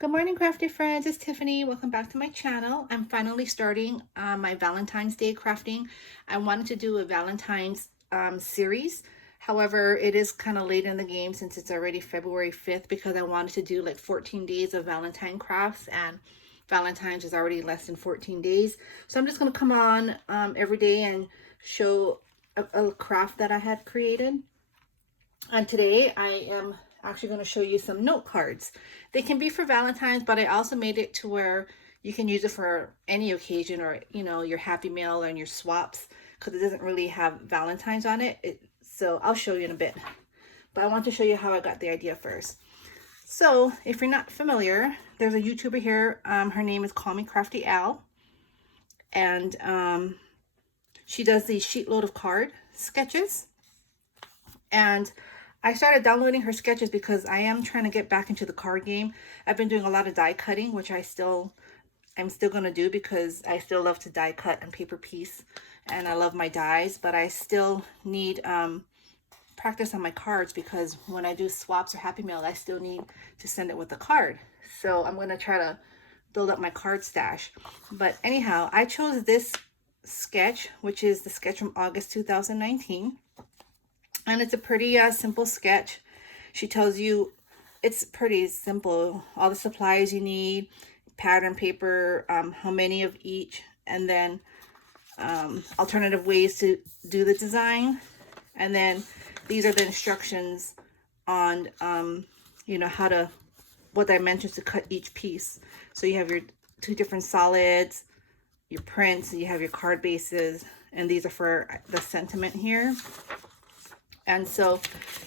Good morning, crafty friends. It's Tiffany. Welcome back to my channel. I'm finally starting my Valentine's Day crafting. I wanted to do a Valentine's series. However, it is kind of late in the game since it's already February 5th because I wanted to do like 14 days of Valentine crafts, and Valentine's is already less than 14 days. So I'm just going to come on every day and show a craft that I had created. And today I am actually going to show you some note cards. They can be for Valentine's, but I also made it to where you can use it for any occasion, or your Happy Mail and your swaps, because it doesn't really have Valentine's on it. So I'll show you in a bit. But I want to show you how I got the idea first. So if you're not familiar, there's a YouTuber here. Her name is Call Me Crafty Al. And she does these sheet load of card sketches. And I started downloading her sketches because I am trying to get back into the card game. I've been doing a lot of die cutting, which I'm still going to do because I still love to die cut and paper piece, and I love my dies, but I still need practice on my cards because when I do swaps or Happy Mail, I still need to send it with a card. So I'm going to try to build up my card stash. But anyhow, I chose this sketch, which is the sketch from August 2019. And it's a pretty simple sketch. She tells you it's pretty simple. All the supplies you need, pattern paper, how many of each, and then alternative ways to do the design. And then these are the instructions on, what dimensions to cut each piece. So you have your two different solids, your prints, you have your card bases, and these are for the sentiment here. And so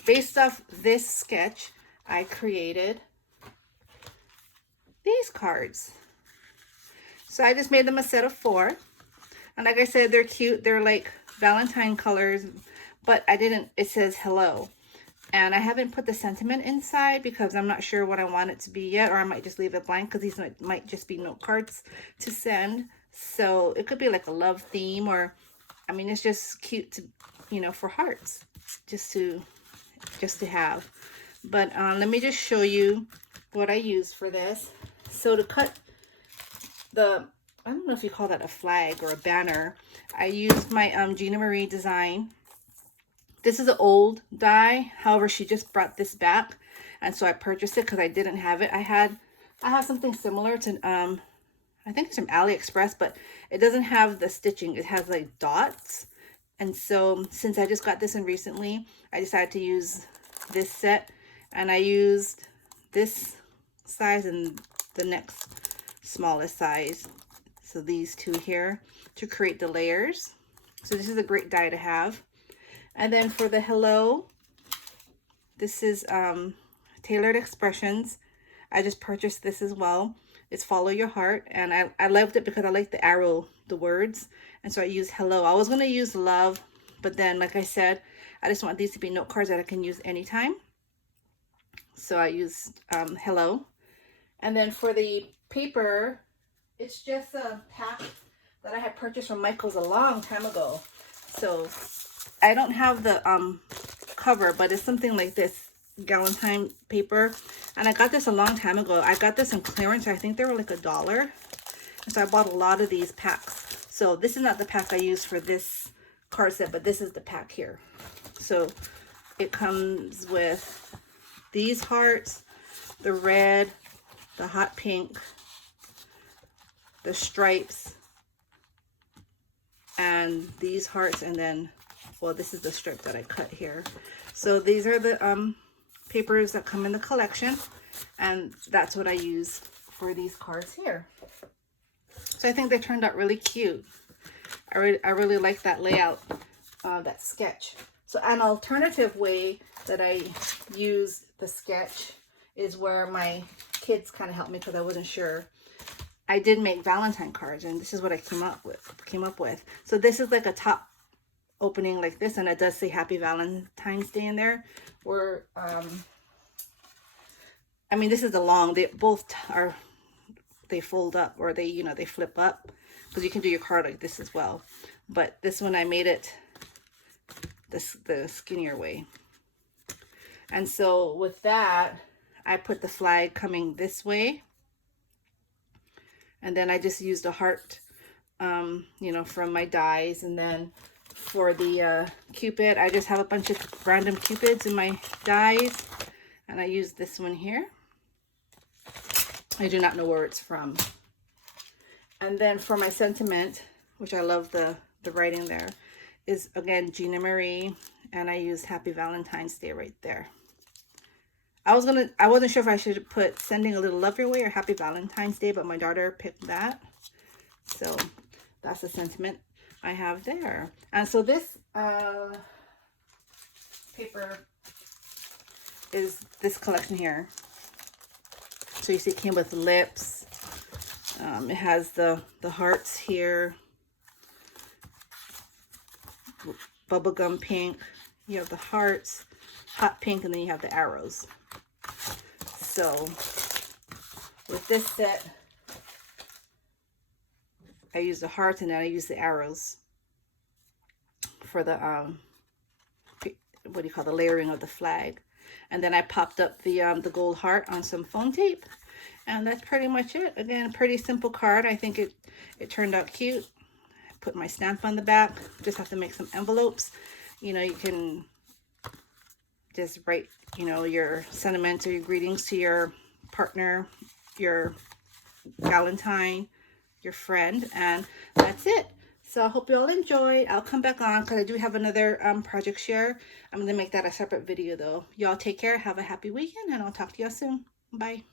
based off this sketch, I created these cards. So I just made them a set of 4. And like I said, they're cute. They're like Valentine colors, but it says hello. And I haven't put the sentiment inside because I'm not sure what I want it to be yet, or I might just leave it blank because these might just be note cards to send. So it could be like a love theme, or, I mean, it's just cute to, for hearts, just to have. But let me just show you what I use for this. So to cut I don't know if you call that a flag or a banner, I used my Gina Marie design. This is an old die, however she just brought this back, and so I purchased it because I didn't have it. I have something similar to I think it's from AliExpress, but it doesn't have the stitching. It has like dots. And so since I just got this in recently, I decided to use this set, and I used this size and the next smallest size. So these two here to create the layers. So this is a great die to have. And then for the hello, this is Tailored Expressions. I just purchased this as well. It's Follow Your Heart, and I loved it because I like the arrow, the words, and so I used hello. I was going to use love, but then, like I said, I just want these to be note cards that I can use anytime. So I used hello. And then for the paper, it's just a pack that I had purchased from Michael's a long time ago. So I don't have the cover, but it's something like this, Galentine paper, and I got this a long time ago. I got this in clearance. I think they were like $1, and so I bought a lot of these packs. So this is not the pack I used for this card set, but this is the pack here. So it comes with these hearts, the red, the hot pink, the stripes, and these hearts, and then, well, this is the strip that I cut here. So these are the papers that come in the collection, and that's what I use for these cards here. So I think they turned out really cute. I really like that layout, that sketch. So an alternative way that I use the sketch is where my kids kind of helped me because I wasn't sure. I did make Valentine cards, and this is what I came up with. So this is like a top opening like this, and it does say Happy Valentine's Day in there. Where I mean, this is the long. They both are. They fold up, or they flip up, because you can do your card like this as well. But this one I made it the skinnier way. And so with that, I put the flag coming this way, And then I just used a heart, you know, from my dies. And then for the Cupid, I just have a bunch of random Cupids in my dies. And I use this one here. I do not know where it's from. And then for my sentiment, which I love the writing there, is again Gina Marie, and I used Happy Valentine's Day right there. I wasn't sure if I should put Sending a Little Love Your Way or Happy Valentine's Day, but my daughter picked that. So that's the sentiment I have there. And so this paper is this collection here. So you see it came with lips. It has the hearts here. Bubblegum pink. You have the hearts, hot pink, and then you have the arrows. So with this set, I use the hearts and then I use the arrows for the what do you call, the layering of the flag. And then I popped up the gold heart on some foam tape, and that's pretty much it. Again, a pretty simple card. I think it turned out cute. Put my stamp on the back. Just have to make some envelopes. You know, you can just write, you know, your sentiments or your greetings to your partner, your Valentine, your friend, and that's it. So I hope you all enjoyed. I'll come back on because I do have another project share. I'm going to make that a separate video though. Y'all take care. Have a happy weekend, and I'll talk to y'all soon. Bye.